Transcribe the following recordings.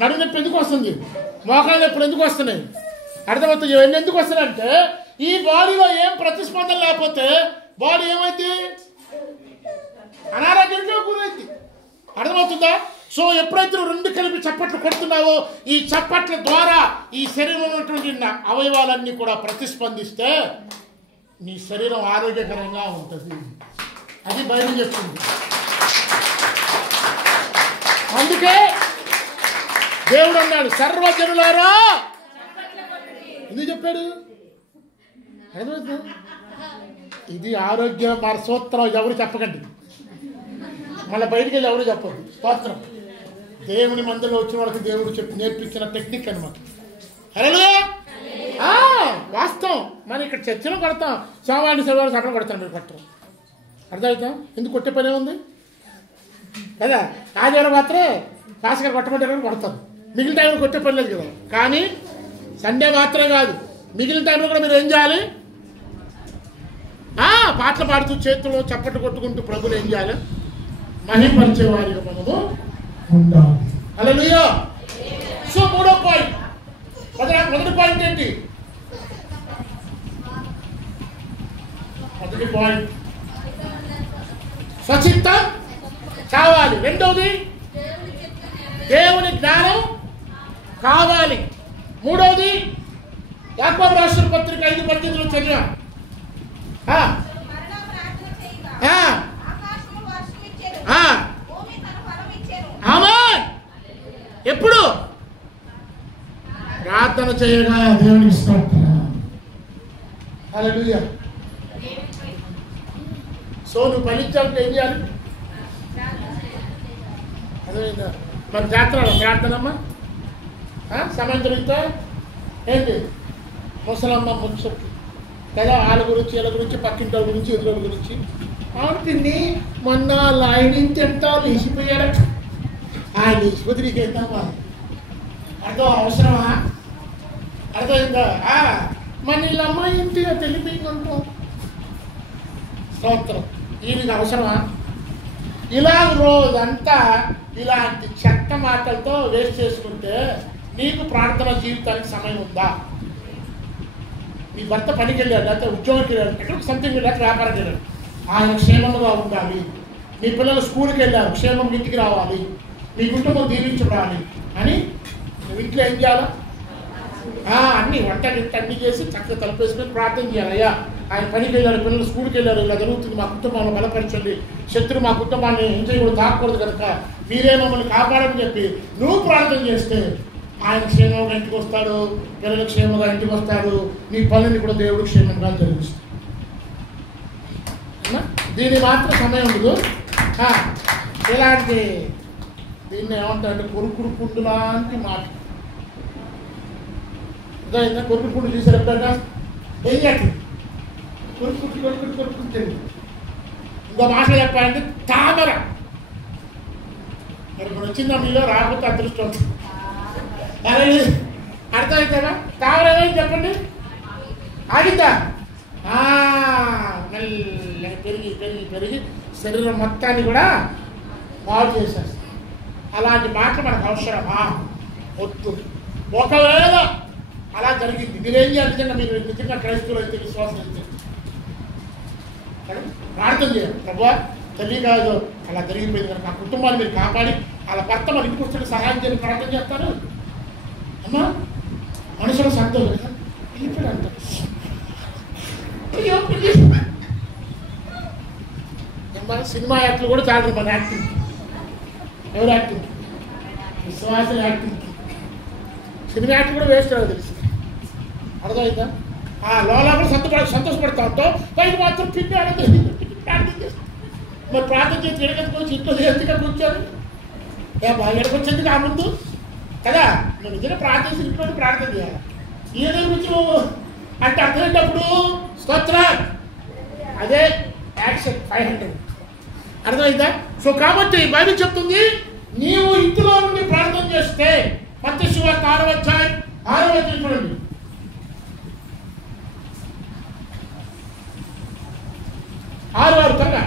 నడుము నొప్పి ఎందుకు వస్తుంది, మోకాళ్ళ నొప్పులు ఎందుకు వస్తున్నాయి, అర్థమవుతుంది. ఇవన్నీ ఎందుకు వస్తున్నాయంటే ఈ బాడీలో ఏం ప్రతిస్పందన లేకపోతే బాడీ ఏమైంది, అనారోగ్యంలో గురైంది. అర్థమవుతుందా? సో ఎప్పుడైతే నువ్వు రెండు కలిపి చప్పట్లు కొడుతున్నావో ఈ చప్పట్ల ద్వారా ఈ శరీరంలో ఉన్నటువంటి అవయవాలన్నీ కూడా ప్రతిస్పందిస్తే నీ శరీరం ఆరోగ్యకరంగా ఉంటుంది. అది బైబిల్ చెప్తుంది. అందుకే దేవుడు అన్నాడు సర్వజనులారా. ఎందుకు చెప్పాడు? ఇది ఆరోగ్య మన సూత్రం. ఎవరు చెప్పకండి, మళ్ళీ బయటికి వెళ్ళి ఎవరు చెప్పదు. స్తోత్రం. దేవుని మందిలో వచ్చిన వాళ్ళకి దేవుడు నేర్పించిన టెక్నిక్ అనమాట. హల్లెలూయా. వాస్తవం. మరి ఇక్కడ చర్చలో కొడతాం, సోమవారం సభలో కొడతాను, మీరు కొట్టరు. అర్థమవుతాం. ఎందుకు కొట్టే పనే ఉంది కదా. ఆదివారం మాత్రమే పాస్కర్ కొట్టమంటే కొడతాం, మిగిలిన టైంలో కొట్టే పని లేదు కదా. కానీ సండే మాత్రమే కాదు, మిగిలిన టైంలో కూడా మీరు ఏం చేయాలి? పాటలు పాడుతూ చేతుల్లో చప్పట్లు కొట్టుకుంటూ ప్రభులు ఏం చేయాలి? మహిమపరిచే వారిగా మనము ఉండాలి. హల్లెలూయా. సో మూడో పాయింట్, మొదటి పాయింట్ ఏంటి? మొదటి పాయింట్ స్వచిత్తం కావాలి. రెండవది దేవుని జ్ఞానం కావాలి. మూడవది యాకోబు రాసిన పత్రిక 5:18 చదివా. ఎప్పుడు ప్రార్థన చేయగా దేవునికి స్తోత్రం. హల్లెలూయా. సో నువ్వు ఫలించాలంటే ఏం చేయాలి? అదేవిధంగా మరి జాతరలో ప్రార్థనమ్మా సమయం దొరికితే ఏంటి ముసలమ్మ మున్సొక్కి కదా, వాళ్ళ గురించి వీళ్ళ గురించి పక్కింటి వాళ్ళ గురించి ఎదురు గురించి. అవును తిని మొన్న ఆయన నుంచి ఎంత లేచిపోయాడు, ఆయన లేచిపోతే నీకేద్దామా? అదో అవసరమా? అర్థమైందా? మన వీళ్ళ అమ్మాయి ఇంటి తెలిపికుంటాం. స్తోత్రం. ఈయనకి అవసరమా? ఇలా రోజంతా ఇలాంటి చెత్త మాటలతో వేస్ట్ చేసుకుంటే నీకు ప్రార్థన జీవితానికి సమయం ఉందా? నీ భర్త పనికి వెళ్ళాడు, లేకపోతే ఉద్యోగానికి వెళ్ళాడు, ఎక్కడికి సంథింగ్ లేకపోతే వ్యాపారానికి వెళ్ళాడు, ఆయన క్షేమంగా ఉండాలి. నీ పిల్లలు స్కూల్కి వెళ్ళారు, క్షేమం ఇంటికి రావాలి, నీ కుటుంబం దీవించబడాలి అని నువ్వు ఇంట్లో ఏం చేయాలా? అన్నీ వంట అన్నీ చేసి చక్కగా తలుపేసుకొని ప్రార్థన చేయాలి. అయ్యా ఆయన పనికి వెళ్ళారు, పిల్లలు స్కూల్కి వెళ్ళారు, ఇలా జరుగుతుంది, మా కుటుంబాన్ని బలపరచండి, శత్రు మా కుటుంబాన్ని ఏం చేయకూడదు, తాకూడదు కనుక మీరే మమ్మల్ని కాపాడని చెప్పి నువ్వు ప్రార్థన చేస్తే ఆయన క్షేమంగా ఇంటికి వస్తాడు, పిల్లలు క్షేమంగా ఇంటికి వస్తాడు, నీ పనులని కూడా దేవుడు క్షేమంగా జరిగిస్తాడు. దీని మాత్రం సమయం ఉండదు. ఇలాంటి దీన్ని ఏమంటారంటే కొరుకుడు పుండు లాంటి మాట. అర్థమైందా? కొరుకుడు పుండు చూసారు ఎప్పుడన్నా? ఏం చేస్తుంది? కొరుకుంటుంది. ఇంకో మాట చెప్పాలంటే తామర. మరి ఇప్పుడు వచ్చిందా మీలో? రాకపోతే అదృష్టం. అర్థమవుతుందా? తామర ఏమైంది చెప్పండి? ఆగిద్దా? మెల్లగా పెరిగి పెరిగి పెరిగి శరీరం మొత్తాన్ని కూడా బాగు చేసేస్తుంది. అలాంటి మాటలు మనకు అవసరమా? వద్దు. ఒకవేళ అలా జరిగింది, మీరేం చేయాలి? నిజంగా మీరు నిజంగా క్రైస్తవులు అయితే, విశ్వాసం అయితే ప్రార్థన చేయాలి. ప్రభువా తెలియకాదు అలా జరిగిపోయింది కనుక ఆ కుటుంబాన్ని మీరు కాపాడి అలా భర్త మన ఇంటికి వస్తే సహాయం చేయాలని ప్రార్థన చేస్తారు. అమ్మా మనుషులు సంతోషం కదా ఇప్పుడు అంటారు. సినిమా యాక్ట్లు కూడా చాలు మన యాక్టింగ్. ఎవరు యాక్టింగ్? విశ్వాసం యాక్టింగ్. సినిమా యాక్ట్ కూడా వేస్ట్ అవ్వదు తెలుసు. అర్థమైందా? లోపల సంతోషపడతా ఉంటాం, పైకి మాత్రం పిండి ఆడదు ప్రార్థన చేస్తాం. మరి ప్రార్థన చేసి ఎడకొచ్చి ఇంట్లో ఎందుకు కూర్చోని ఎడకొచ్చేందుకు ఆ ముందు కదా. నువ్వు నిజంగా ప్రార్థన చేసి ఇంట్లో ప్రార్థన చేయాలి. ఈయన గురించి అంటే అర్థమైనప్పుడు స్తోత్రం, అదే యాక్షన్ 500. అర్థమైందా? సో కాబట్టి బైబిల్ చెప్తుంది నీవు ఇంటిలో నుండి ప్రార్థన చేస్తే మత్తయి సువార్త 6వ అధ్యాయం 6వ వచనం చూడండి. ఆరు త్వరగా.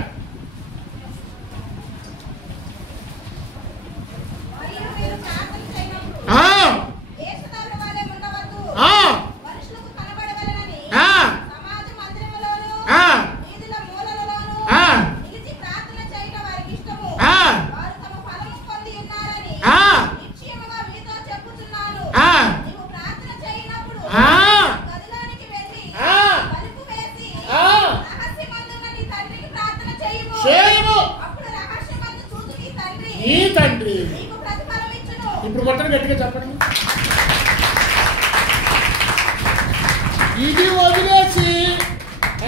ఇప్పుడు కొట్టని గట్టిగా చెప్పండి. ఇది వదిలేసి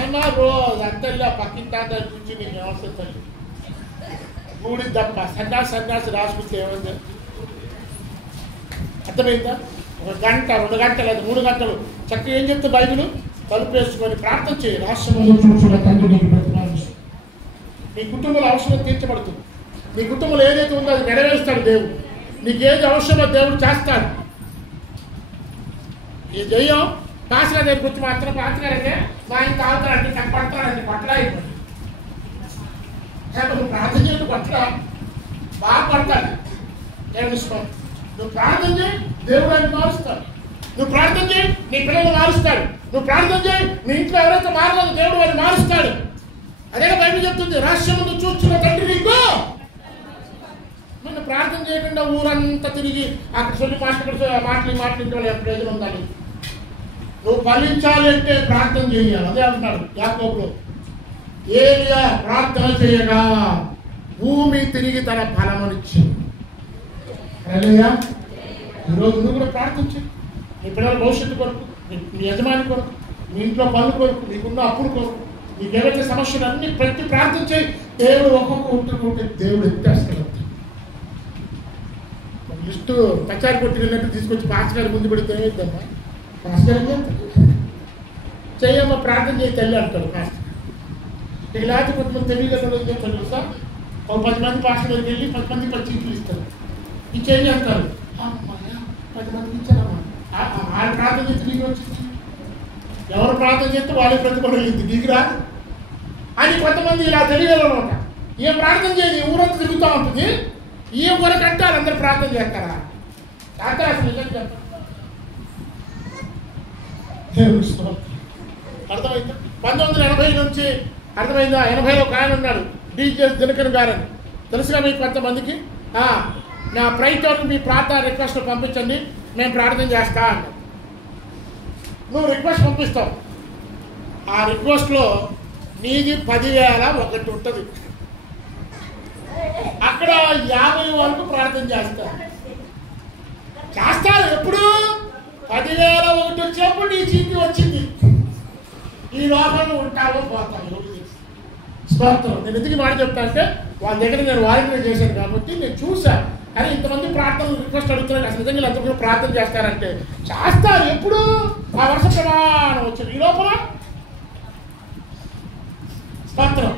అన్నా రోజు అంతల్లా పక్కింటి కూర్చి నీకు వ్యవస్థ మూడి తప్ప సన్నాసి రాసుకుంటే ఏమైంది అర్థమైందా? 1 గంట 2 గంటలు అది 3 గంటలు చక్కగా ఏం చెప్తే బైబిల్ తలుపేసుకొని ప్రార్థన చేయి. రాష్ట్రంలో చూసుకున్న తండ్రి నీకు ప్రతిపాదిస్తాడు. నీ కుటుంబంలో అవసరం తీర్చబడుతుంది. నీ కుటుంబంలో ఏదైతే ఉందో అది నెరవేరుస్తాడు దేవుడు. నీకేది అవసరమో దేవుడు చేస్తాడు. ఈ జయం పాస్గా దగ్గరికి వచ్చి మాత్రం పాస్గారంటే మా ఆయన తాగుతాడంటే నాకు పడతాడంటే పట్టడా అయిపోయింది. నువ్వు ప్రార్థన చేయడం పట్ల బాగా పడతాడు. నువ్వు ప్రార్థన చేయి, దేవుడు ఆయన మారుస్తాడు. నువ్వు ప్రార్థన చేయి, నీ పిల్లలు మారుస్తాడు. నువ్వు ప్రార్థన చేయి, నీ ఇంట్లో ఎవరైతే మారలేదు దేవుడు వారిని మారుస్తాడు. అదే బైబిల్ చెప్తుంది, రహస్యం ముందు చూస్తున్న తండ్రి నీకు. మనం ప్రార్థన చేయకుండా ఊరంతా తిరిగి అక్కడ சொல்லி మాట్లాడించే వాళ్ళు ప్రయోజనం ఉండాలి. నువ్వు ఫలించాలి అంటే ప్రార్థన చేయాలి. అదే అంటున్నాడు యాకోబులో, ఏలియా ప్రార్థన చేయగా భూమి తిరిగి తన ఫలమునిచ్చింది. ఈరోజు నువ్వు కూడా ప్రార్థించు. నీ పిల్లల భవిష్యత్తు కొరకు, నీ యజమాని కొరకు, నీ ఇంట్లో పనుల కొరకు, నీకున్న అప్పుడు కొరకు, నీకేవైతే సమస్యలు అన్ని ప్రతి ప్రార్థన చేయి. దేవుడు ఒక్కొక్క ఉంటే దేవుడు ఎత్తేస్తాడు. లిస్టు పచారి కొట్టి వెళ్ళినట్టు తీసుకొచ్చి పాస్ గారి ముందు పెడితే ఏమైందమ్మా? పాస్ గారు చెయ్యమ్మా ప్రార్థన చేయి తల్లి అంటాడు పాస్. ఇక లేకపోతే కొంతమంది తెలియదు ఏం చెప్తాడు తెలుసా? ఒక 10 మంది పాస్ గారికి వెళ్ళి 10 మంది 10 చీట్లు ఇస్తారు. ఇచ్చేది అంటారు, 10 మందికి ఇచ్చారమ్మా. వాళ్ళు ప్రార్థన చేస్తే నీకు వచ్చింది. ఎవరు ప్రార్థన చేస్తే వాళ్ళకి ప్రతిఫలం వెళ్ళింది, నీకు రాదు అని కొంతమంది ఇలా తెలియదనమాట. ఏ ప్రార్థన చేయదు, ఊరంతా తిరుగుతూ ఉంటుంది. ఏ ఊరకంటే వాళ్ళందరూ ప్రార్థన చేస్తారా? చేస్తారు అసలు నిజం చెప్పండి. అర్థమైందా? 1980 నుంచి అర్థమైందా? 80లో ఒక ఆయన ఉన్నాడు, డిజిఎస్ దినకర్ గారని. తెలుసుగా మీకు కొంతమందికి? నా ప్రైవేట్ మీ ప్రార్థన రిక్వెస్ట్ పంపించండి, మేము ప్రార్థన చేస్తా అన్నాడు. నువ్వు రిక్వెస్ట్ పంపిస్తావు, ఆ రిక్వెస్ట్లో నీది 10,001 ఉంటుంది. అక్కడ 50 వరకు ప్రార్థన చేస్తారు. ఎప్పుడు 10,001 వచ్చినప్పుడు నీ చీటి వచ్చింది. ఈ లోపల ఉంటావో పోతావు. స్తోత్రం. నేను ఎందుకు మాట చెప్తా అంటే వాళ్ళ దగ్గర నేను వాలంటీర్ చేశాను కాబట్టి నేను చూశాను. కానీ ఇంతమంది ప్రార్థనలు రిక్వెస్ట్ అడుగుతున్నాను, అసలు నిజంగా ఎంతమంది ప్రార్థన చేస్తారంటే చేస్తారు. ఎప్పుడు ఆ వర్ష ప్రమాణం వచ్చింది ఈ లోపల. స్తోత్రం.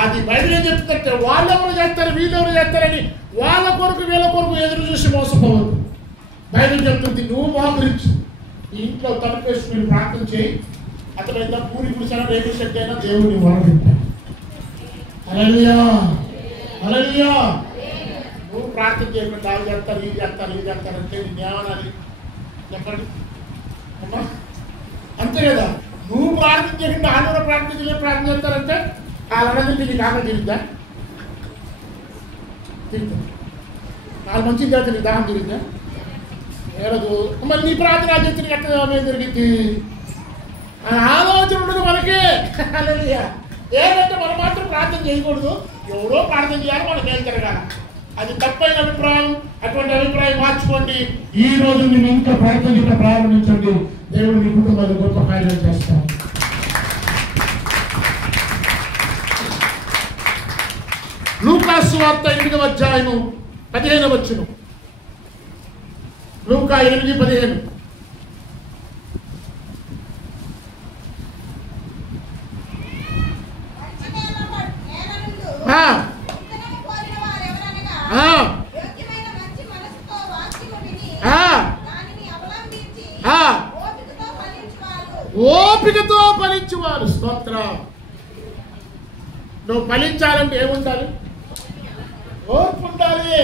అది బైబిల్ ఏం చెప్తుందంటే వాళ్ళెవరు చేస్తారు వీళ్ళెవరు చేస్తారని వాళ్ళ కొరకు వీళ్ళ కొరకు ఎదురు చూసి మోసపోవద్దు. బైబిల్ చెప్తుంది, నువ్వు మోకరించు, నీ ఇంట్లో తలుపేసి మీరు ప్రార్థన చేయి. అతనైతే పూరి గుడిసైనా రేపు సెట్ అయినా దేవుడిని వరదింటాడు. హల్లెలూయా, హల్లెలూయా. నువ్వు ప్రార్థన చేయకుండా వాళ్ళు చేస్తారు ఇది చేస్తారంటే జ్ఞానాలి చెప్పండి అమ్మా. అంతే కదా, నువ్వు ప్రార్థన చేయకుండా వాళ్ళు ప్రార్థన చేస్తారంటే వాళ్ళు అన్నది నీకు ఆకలి తిరిగిద్దా? తిరుగుతుంది. వాళ్ళు మంచిగా చేస్తే నీకు దాహం తిరిగిద్దా? ఏడదు. మరి నీ ప్రార్థన చేస్తే నీకు ఎట్లా మేము తిరిగిద్ది అని ఆలోచన ఉండదు మనకి. హల్లెలూయా. ఏంటంటే మనం మాత్రం ప్రార్థన చేయకూడదు, ఎవరో ప్రార్థన చేయాలి, మనకి ఏం జరగాల. అది తప్పైన అభిప్రాయం. అటువంటి అభిప్రాయం మార్చుకోండి. ఈ రోజు నేను ఇంకా ప్రార్థన చేయడం ప్రారంభించండి. దేవుడు మీ కుటుంబాలు గొప్ప కార్యాలు చేస్తాను. లూకా సువార్త 8వ అధ్యాయము 15వ వచనం. లూకా 8:15. ఓపికతో ఫలించువారు. స్తోత్రం. నువ్వు ఫలించాలంటే ఏముండాలి? ఓర్పు ఉండాలి.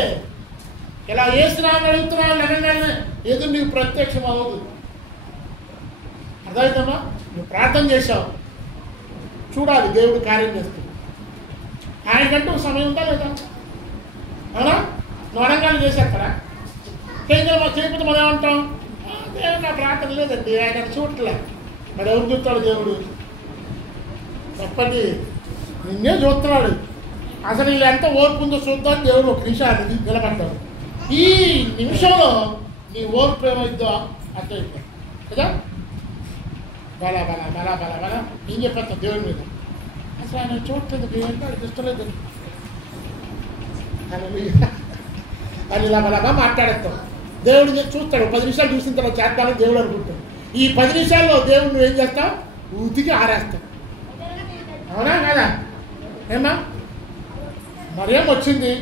ఇలా వేసినామని అడుగుతున్నావు అనగానే ఏదో నీకు ప్రత్యక్షం అవ్వదు. అర్థమవుతుందమ్మా? నువ్వు ప్రార్థన చేశావు, చూడాలి దేవుడు కార్యం చేస్తుంది. ఆయనకంటూ సమయం ఉందా లేదా? అవునా? నువ్వు అడంగానే చేసేస్తారా? చేయకపోతే మనం ఏమంటాం? దేవుడు నా ప్రార్థన లేదండి, ఆయన చూడలే. మరి ఎవరు చూస్తాడు దేవుడు? చెప్పండి, నిన్నే చూస్తున్నాడు. అసలు వీళ్ళు ఎంత ఓర్పు ఉందో చూద్దాం. దేవుడు ఒక నిమిషాన్ని నిలబడ్డాడు. ఈ నిమిషంలో నీ ఓర్పు ఏమైద్దో అర్థమైపోతుంది కదా. బలా బలా బలా బలా బలా ఏం చెప్పేస్తాను దేవుడి మీద, అసలు ఆయన చూడలేదు ఏంటో అది ఇష్టలేదు అని ఇలాగా మాట్లాడేస్తాం. దేవుడు చూస్తాడు, 10 నిమిషాలు చూసిన తర్వాత చేద్దామని దేవుడు అనుకుంటాడు. ఈ 10 నిమిషాల్లో దేవుడు నువ్వేం చేస్తావు, ఉతికి ఆరేస్తావు. అవునా కదా ఏమా? మరేం వచ్చింది,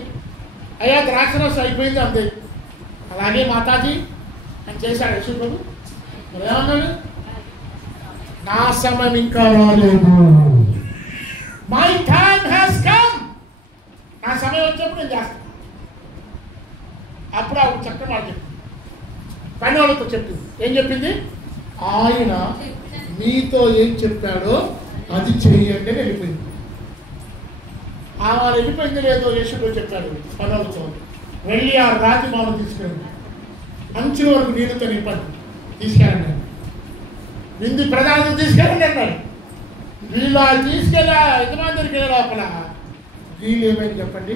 అయ్యా ద్రాక్షరసం అయిపోయింది అంది. అలాగే మాతాజీ అని చేశాడు యేసు ప్రభు. మరేమన్నాడు, నా సమయం ఇంకా రాలేదు, మై టైమ్ హ్యాస్ కమ్, నా సమయం వచ్చినప్పుడు నేను చేస్తాను. అప్పుడు ఆవిడ చక్కగా మాట చెప్పింది, పని వాళ్ళతో చెప్పింది. ఏం చెప్పింది, ఆయన మీతో ఏం చెప్పాడో అది చెయ్యండి అని వెళ్ళిపోయింది. ఆమె వెళ్ళిపోయింది లేదో యేసుడు చెప్పాడు పనులతో, వెళ్ళి ఆ రాతి మామను తీసుకెళ్ళి అంచుల వరకు నీళ్ళతో నింపండి, తీసుకెళ్ళండి, విందు ప్రధానం తీసుకెళ్ళండి అన్నాడు. వీళ్ళు తీసుకెళ్ళి యజమాని వెళ్ళే లోపల వీళ్ళు ఏమైంది చెప్పండి,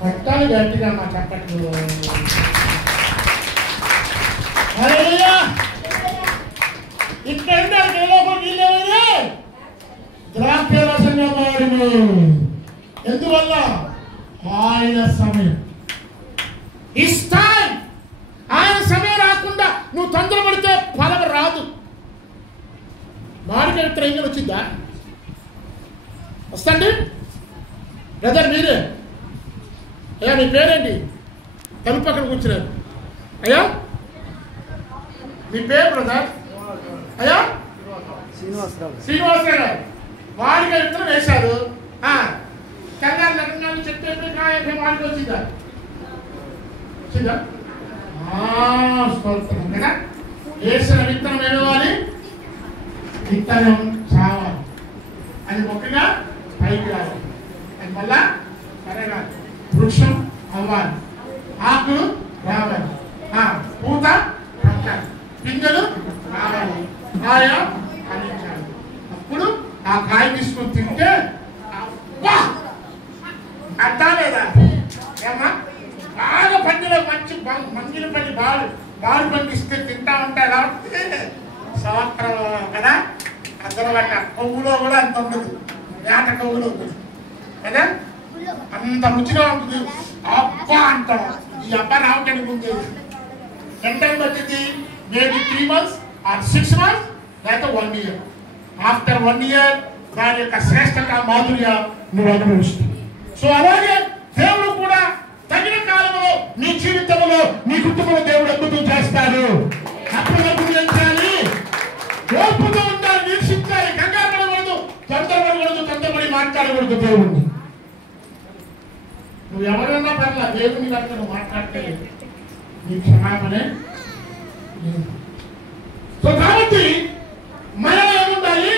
పట్టాలు గట్టిగా మా చెప్పట్లు. ఇక్కడ లోపల వీళ్ళు ఏమైంది, ద్రాక్షరసంగా మారింది. ఎందువల్ల, ఆయన సమయం, హిస్ టైం. ఆయన సమయం రాకుండా నువ్వు తొందరపడితే ఫలం రాదు. మామిడికాయ ట్రైన్ వచ్చిందా, వస్తండి బ్రదర్ మీరే. అయ్యా మీ పేరేంటి, తలుపు పక్కన కూర్చున్నారు. అయ్యా మీ పేరు బ్రదర్, అయ్యా శ్రీనివాసరావు గారు. వాడిగా విత్తనం వేశారు, తెల్లారి లగ్నాన్ని చెప్పే వాడికి వచ్చిందా, వచ్చిందా? కదా, వేసిన విత్తనం ఏమివ్వాలి, విత్తనం చావాలి, అది మొక్కగా పైకి రావాలి, అది మళ్ళా పెరగాలి, వృక్షం అవ్వాలి, ఆకులు రావాలి, పూత పట్టాలి, పిందెలు రావాలి, కాయ అందించాలి. అప్పుడు ఆ కాయ తీసుకొని తింటే అర్థా లేదా ఏమా, బాగా పండిలో మంచి మంగిల పల్లి బాలు పండిస్తే తింటా ఉంటాయి కాబట్టి సంవత్సరం కదా. అదనమాట కొవ్వులో కూడా అంత ఉండదు, వేట కొవ్వులో ఉంటుంది కదా, అంత రుచిగా ఉంటుంది. అబ్బా అంటాం, ఈ అబ్బా రావటానికి ముందు ఎంత టైం పట్టింది, మేబీ 3 months or 6 months లేకపోతే 1 year. ఆఫ్టర్ 1 year దాని యొక్క శ్రేష్టత మాధుర్య నువ్వు అనుభవిస్తుంది. సో అలాగే దేవుడు కూడా తగిన కాలంలో నీ జీవితంలో నీ కుటుంబంలో దేవుడు అద్భుతం చేస్తాడు. అప్పుడు ఏం చేయాలి, ఓర్పుతో ఉండాలి, నిరీక్షించాలి, కంగారు పడకూడదు, తొందరపడి మాట్లాడకూడదు. దేవుడిని నువ్వు ఎవరన్నా పర్లా, దేవుని కనుక నువ్వు మాట్లాడితే నీ క్షమాపణే. సో కాబట్టి మనం ఏముండాలి,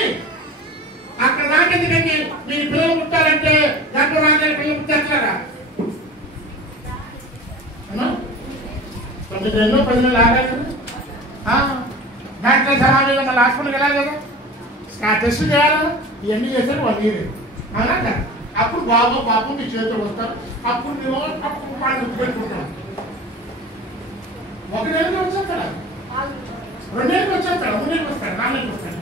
అక్కడ నాకెందుకండి మీరు పిల్లలు పుట్టాలంటే దాంట్లో నాకే పిల్లలు పుట్టారా, 9 నెలలు 10 నెలలు ఆగాలి. డాక్టర్ సమాజం మళ్ళీ హాస్పిటల్కి వెళ్ళాలి కదా, టెస్ట్ చేయాలి, ఇవన్నీ చేశారు 1 year. అవునా, అప్పుడు బాబు మీ చేతులు వస్తారు, అప్పుడు నువ్వు అప్పుడు వాళ్ళు గుర్తుపెట్టుకుంటావు. 1 నెలకి వచ్చేస్తాడా, 2 నెలలకు వచ్చేస్తాడు, 3 నెలలకు వస్తాడు, 4 నెలలకు వస్తాడు.